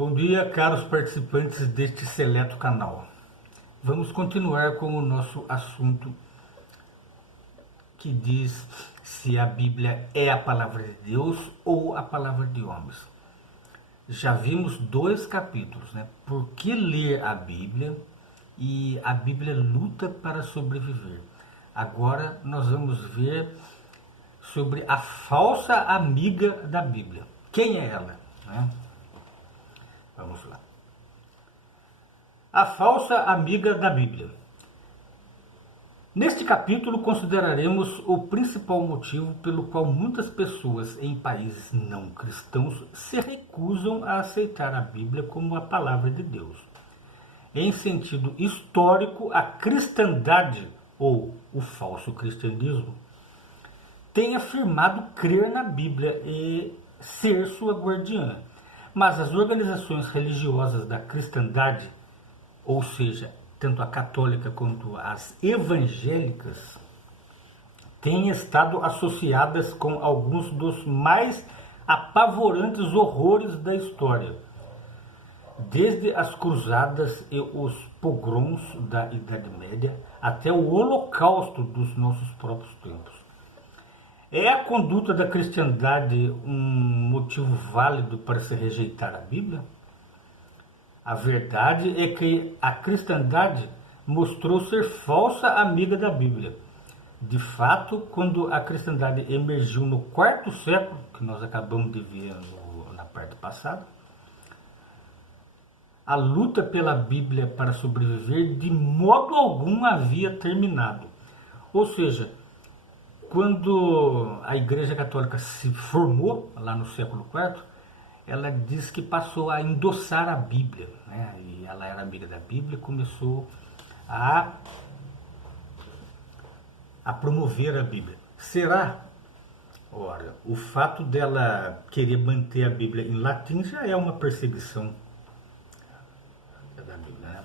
Bom dia, caros participantes deste seleto canal. Vamos continuar com o nosso assunto que diz se a Bíblia é a palavra de Deus ou a palavra de homens. Já vimos 2 capítulos, né? Por que ler a Bíblia e a Bíblia luta para sobreviver. Agora nós vamos ver sobre a falsa amiga da Bíblia. Quem é ela, né? Vamos lá. A falsa amiga da Bíblia. Neste capítulo consideraremos o principal motivo pelo qual muitas pessoas em países não cristãos se recusam a aceitar a Bíblia como a palavra de Deus. Em sentido histórico, a cristandade, ou o falso cristianismo, tem afirmado crer na Bíblia e ser sua guardiã. Mas as organizações religiosas da cristandade, ou seja, tanto a católica quanto as evangélicas, têm estado associadas com alguns dos mais apavorantes horrores da história, desde as cruzadas e os pogroms da Idade Média até o Holocausto dos nossos próprios tempos. É a conduta da cristandade um motivo válido para se rejeitar a Bíblia? A verdade é que a cristandade mostrou ser falsa amiga da Bíblia. De fato, quando a cristandade emergiu no 4º século, que nós acabamos de ver na parte passada, a luta pela Bíblia para sobreviver de modo algum havia terminado. Ou seja, quando a Igreja Católica se formou, lá no século IV, ela diz que passou a endossar a Bíblia, né? E ela era amiga da Bíblia e começou a promover a Bíblia. Será? Ora, o fato dela querer manter a Bíblia em latim já é uma perseguição da Bíblia, né?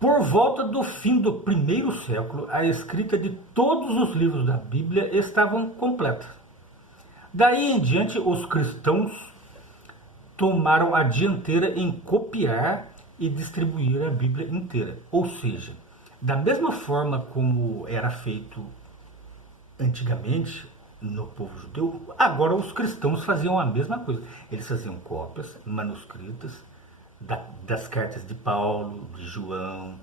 Por volta do fim do 1º século, a escrita de todos os livros da Bíblia estavam completas. Daí em diante, os cristãos tomaram a dianteira em copiar e distribuir a Bíblia inteira. Ou seja, da mesma forma como era feito antigamente no povo judeu, agora os cristãos faziam a mesma coisa. Eles faziam cópias manuscritas das cartas de Paulo, de João,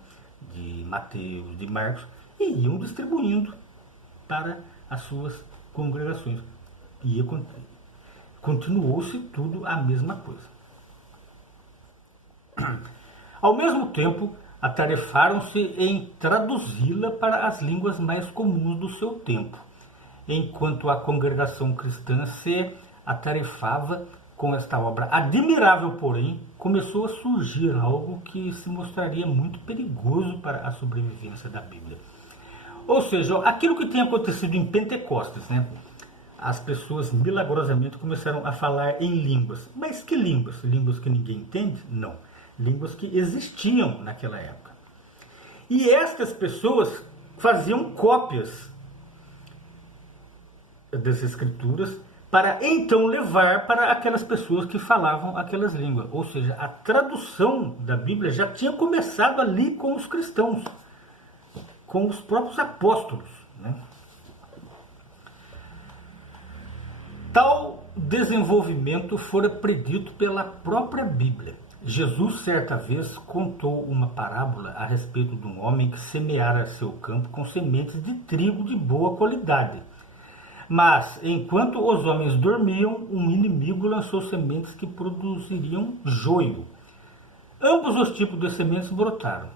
de Mateus, de Marcos, e iam distribuindo para as suas congregações. E continuou-se tudo a mesma coisa. Ao mesmo tempo, atarefaram-se em traduzi-la para as línguas mais comuns do seu tempo, enquanto a congregação cristã se atarefava com esta obra admirável, porém, começou a surgir algo que se mostraria muito perigoso para a sobrevivência da Bíblia. Ou seja, aquilo que tem acontecido em Pentecostes, né? As pessoas milagrosamente começaram a falar em línguas. Mas que línguas? Línguas que ninguém entende? Não. Línguas que existiam naquela época. E estas pessoas faziam cópias das escrituras para então levar para aquelas pessoas que falavam aquelas línguas. Ou seja, a tradução da Bíblia já tinha começado ali com os cristãos, com os próprios apóstolos, né? Tal desenvolvimento fora predito pela própria Bíblia. Jesus, certa vez, contou uma parábola a respeito de um homem que semeara seu campo com sementes de trigo de boa qualidade. Mas, enquanto os homens dormiam, um inimigo lançou sementes que produziriam joio. Ambos os tipos de sementes brotaram.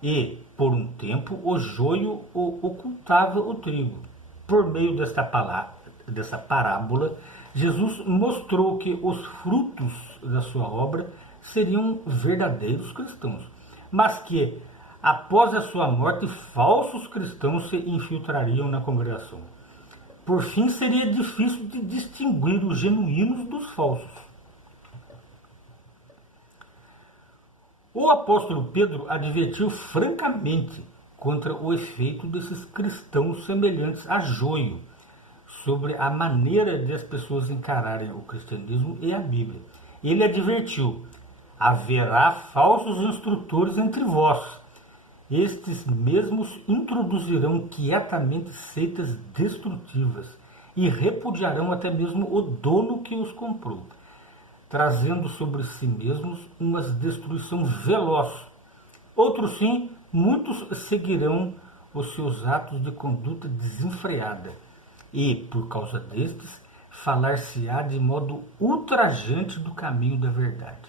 E, por um tempo, o joio ocultava o trigo. Por meio dessa parábola, Jesus mostrou que os frutos da sua obra seriam verdadeiros cristãos, mas que, após a sua morte, falsos cristãos se infiltrariam na congregação. Por fim, seria difícil de distinguir os genuínos dos falsos. O apóstolo Pedro advertiu francamente contra o efeito desses cristãos semelhantes a joio sobre a maneira de as pessoas encararem o cristianismo e a Bíblia. Ele advertiu: haverá falsos instrutores entre vós. Estes mesmos introduzirão quietamente seitas destrutivas e repudiarão até mesmo o dono que os comprou, trazendo sobre si mesmos uma destruição veloz. Outros sim, muitos seguirão os seus atos de conduta desenfreada e, por causa destes, falar-se-á de modo ultrajante do caminho da verdade.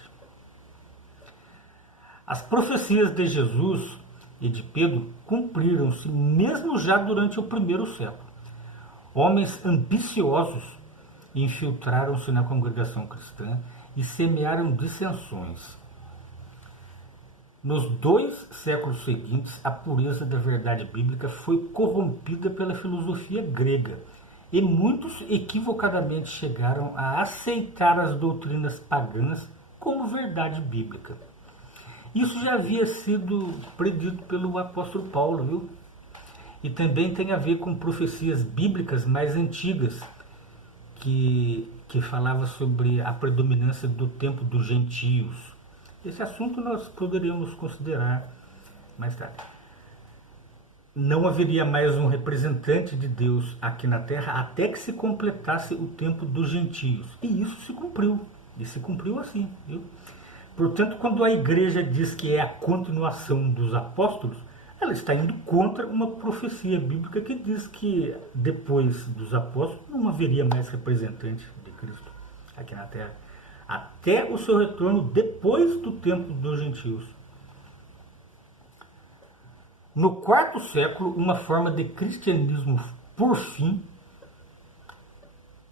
As profecias de Jesus e de Pedro cumpriram-se mesmo já durante o primeiro século. Homens ambiciosos infiltraram-se na congregação cristã e semearam dissensões. Nos 2 séculos seguintes, a pureza da verdade bíblica foi corrompida pela filosofia grega e muitos equivocadamente chegaram a aceitar as doutrinas pagãs como verdade bíblica. Isso já havia sido predito pelo apóstolo Paulo, viu? E também tem a ver com profecias bíblicas mais antigas, que falava sobre a predominância do tempo dos gentios. Esse assunto nós poderíamos considerar mais tarde. Não haveria mais um representante de Deus aqui na terra até que se completasse o tempo dos gentios. E isso se cumpriu. E se cumpriu assim, viu? Portanto, quando a igreja diz que é a continuação dos apóstolos, ela está indo contra uma profecia bíblica que diz que depois dos apóstolos não haveria mais representante de Cristo aqui na terra, até o seu retorno depois do tempo dos gentios. No 4º século, uma forma de cristianismo, por fim,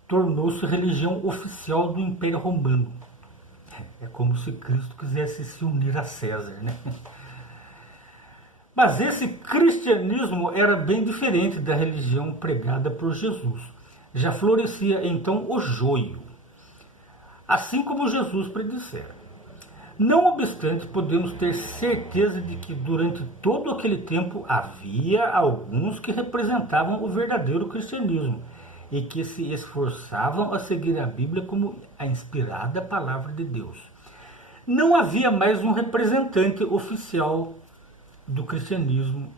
tornou-se religião oficial do Império Romano. É como se Cristo quisesse se unir a César, né? Mas esse cristianismo era bem diferente da religião pregada por Jesus. Já florescia então o joio, assim como Jesus predissera. Não obstante, podemos ter certeza de que durante todo aquele tempo havia alguns que representavam o verdadeiro cristianismo e que se esforçavam a seguir a Bíblia como a inspirada palavra de Deus. Não havia mais um representante oficial do cristianismo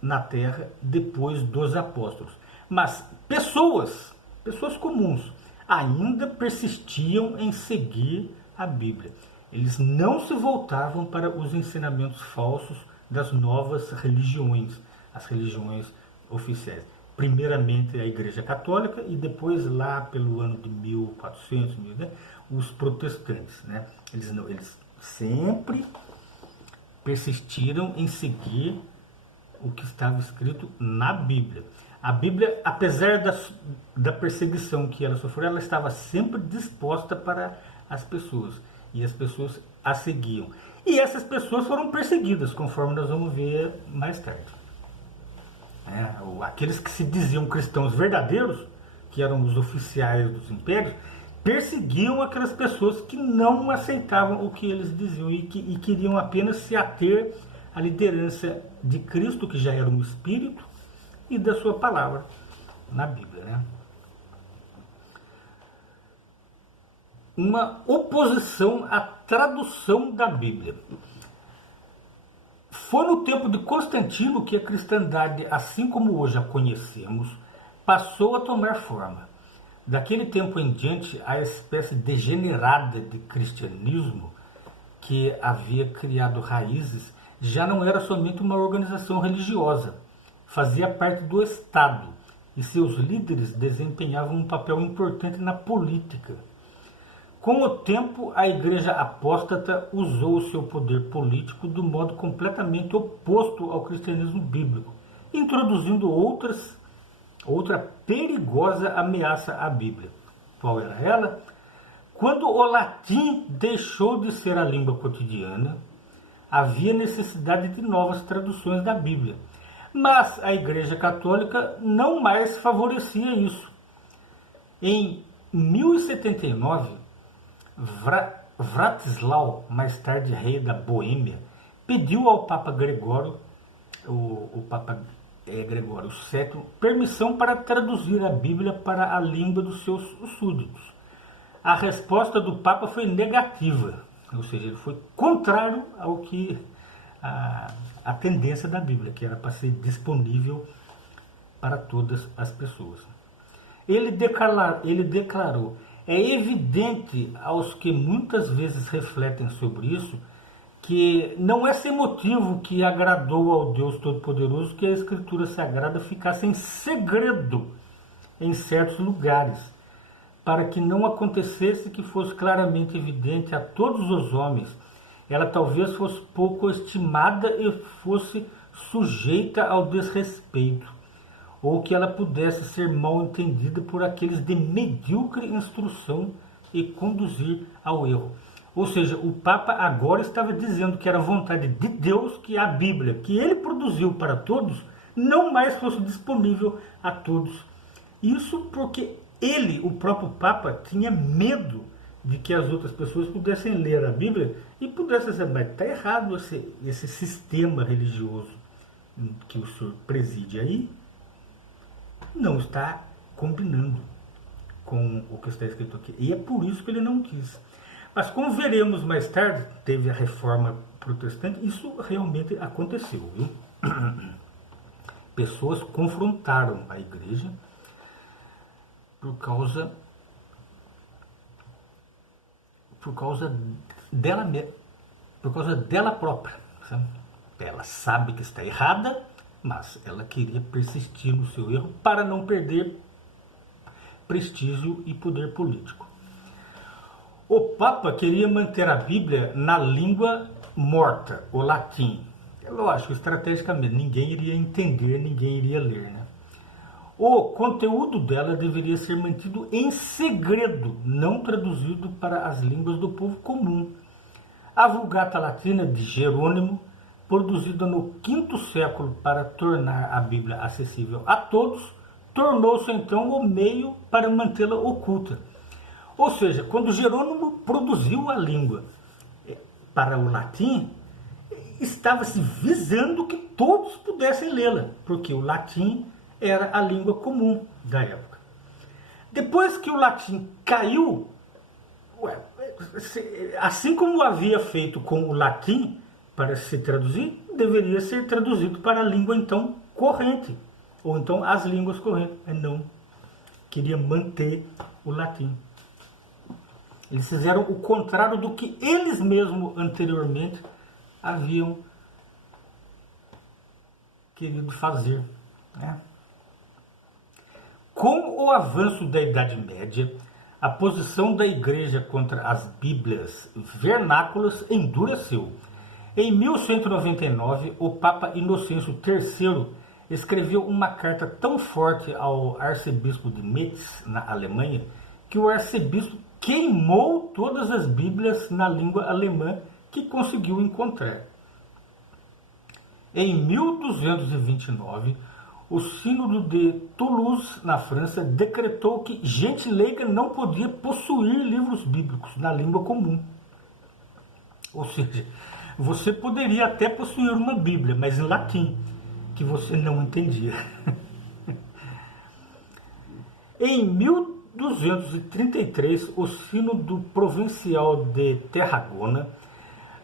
na terra depois dos apóstolos, mas pessoas comuns ainda persistiam em seguir a Bíblia. Eles não se voltavam para os ensinamentos falsos das novas religiões, as religiões oficiais. Primeiramente a Igreja Católica e depois lá pelo ano de 1400, né, os protestantes. Né? Eles sempre persistiram em seguir o que estava escrito na Bíblia. A Bíblia, apesar da perseguição que ela sofreu, ela estava sempre disposta para as pessoas. E as pessoas a seguiam. E essas pessoas foram perseguidas, conforme nós vamos ver mais tarde. Aqueles que se diziam cristãos verdadeiros, que eram os oficiais dos impérios, perseguiam aquelas pessoas que não aceitavam o que eles diziam e queriam apenas se ater à liderança de Cristo, que já era um Espírito, e da sua palavra na Bíblia. Né? Uma oposição à tradução da Bíblia. Foi no tempo de Constantino que a cristandade, assim como hoje a conhecemos, passou a tomar forma. Daquele tempo em diante, a espécie degenerada de cristianismo que havia criado raízes já não era somente uma organização religiosa, fazia parte do Estado e seus líderes desempenhavam um papel importante na política. Com o tempo, a Igreja Apóstata usou o seu poder político do modo completamente oposto ao cristianismo bíblico, introduzindo outra perigosa ameaça à Bíblia. Qual era ela? Quando o latim deixou de ser a língua cotidiana, havia necessidade de novas traduções da Bíblia. Mas a Igreja Católica não mais favorecia isso. Em 1079, Vratislau, mais tarde rei da Boêmia, pediu ao Papa Gregório, o Papa Gregório VII permissão para traduzir a Bíblia para a língua dos seus súditos. A resposta do Papa foi negativa, ou seja, ele foi contrário ao que a tendência da Bíblia, que era para ser disponível para todas as pessoas. Ele declarou: é evidente aos que muitas vezes refletem sobre isso que não é sem motivo que agradou ao Deus Todo-Poderoso que a Escritura Sagrada ficasse em segredo em certos lugares, para que não acontecesse que fosse claramente evidente a todos os homens. Ela talvez fosse pouco estimada e fosse sujeita ao desrespeito, ou que ela pudesse ser mal entendida por aqueles de medíocre instrução e conduzir ao erro. Ou seja, o Papa agora estava dizendo que era vontade de Deus que a Bíblia, que ele produziu para todos, não mais fosse disponível a todos. Isso porque ele, o próprio Papa, tinha medo de que as outras pessoas pudessem ler a Bíblia e pudessem dizer: mas está errado esse sistema religioso que o senhor preside aí, não está combinando com o que está escrito aqui. E é por isso que ele não quis. Mas como veremos mais tarde, teve a reforma protestante, isso realmente aconteceu, viu? Pessoas confrontaram a igreja por causa dela própria, sabe? Ela sabe que está errada, mas ela queria persistir no seu erro para não perder prestígio e poder político. O Papa queria manter a Bíblia na língua morta, o latim. É lógico, estrategicamente, ninguém iria entender, ninguém iria ler, né? O conteúdo dela deveria ser mantido em segredo, não traduzido para as línguas do povo comum. A Vulgata Latina de Jerônimo, produzida no V século para tornar a Bíblia acessível a todos, tornou-se então o meio para mantê-la oculta. Ou seja, quando Jerônimo produziu a língua para o latim, estava-se visando que todos pudessem lê-la, porque o latim era a língua comum da época. Depois que o latim caiu, assim como havia feito com o latim para se traduzir, deveria ser traduzido para a língua então corrente, ou então as línguas correntes. Não, queria manter o latim. Eles fizeram o contrário do que eles mesmos anteriormente haviam querido fazer, né? Com o avanço da Idade Média, a posição da Igreja contra as Bíblias vernáculas endureceu. Em 1199, o Papa Inocêncio III escreveu uma carta tão forte ao arcebispo de Metz, na Alemanha, que o arcebispo queimou todas as Bíblias na língua alemã que conseguiu encontrar. Em 1229, o Sínodo de Toulouse, na França, decretou que gente leiga não podia possuir livros bíblicos na língua comum. Ou seja, você poderia até possuir uma Bíblia, mas em latim, que você não entendia. Em 1233, o Sínodo Provincial de Tarragona,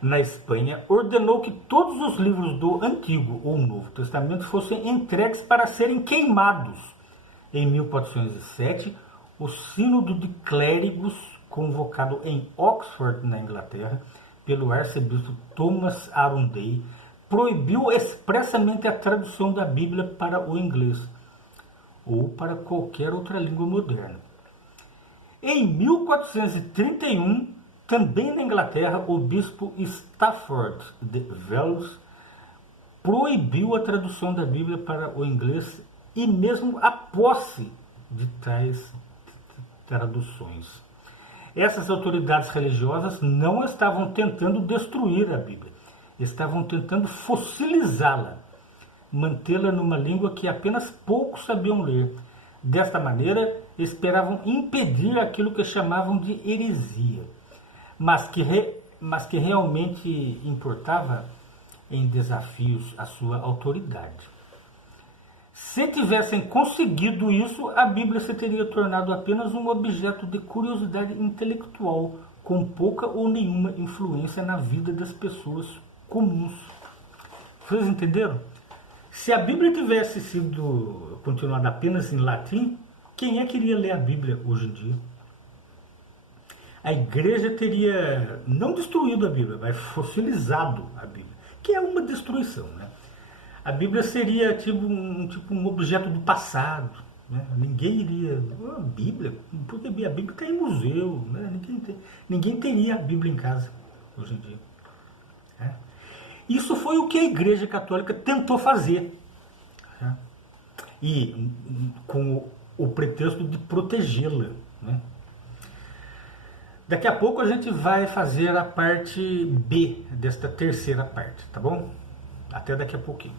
na Espanha, ordenou que todos os livros do Antigo ou Novo Testamento fossem entregues para serem queimados. Em 1407, o Sínodo de Clérigos, convocado em Oxford, na Inglaterra, pelo arcebispo Thomas Arundel, proibiu expressamente a tradução da Bíblia para o inglês ou para qualquer outra língua moderna. Em 1431, também na Inglaterra, o bispo Stafford de Wells proibiu a tradução da Bíblia para o inglês e mesmo a posse de tais traduções. Essas autoridades religiosas não estavam tentando destruir a Bíblia, estavam tentando fossilizá-la, mantê-la numa língua que apenas poucos sabiam ler. Desta maneira, esperavam impedir aquilo que chamavam de heresia, mas que realmente importava em desafios à sua autoridade. Se tivessem conseguido isso, a Bíblia se teria tornado apenas um objeto de curiosidade intelectual, com pouca ou nenhuma influência na vida das pessoas comuns. Vocês entenderam? Se a Bíblia tivesse sido continuada apenas em latim, quem é que iria ler a Bíblia hoje em dia? A igreja teria não destruído a Bíblia, mas fossilizado a Bíblia, que é uma destruição, né? A Bíblia seria tipo um objeto do passado, né? Ninguém iria... A Bíblia? Porque a Bíblia está em museu, né? Ninguém teria a Bíblia em casa hoje em dia. Né? Isso foi o que a Igreja Católica tentou fazer. Né? E com o pretexto de protegê-la. Né? Daqui a pouco a gente vai fazer a parte B desta terceira parte, tá bom? Até daqui a pouquinho.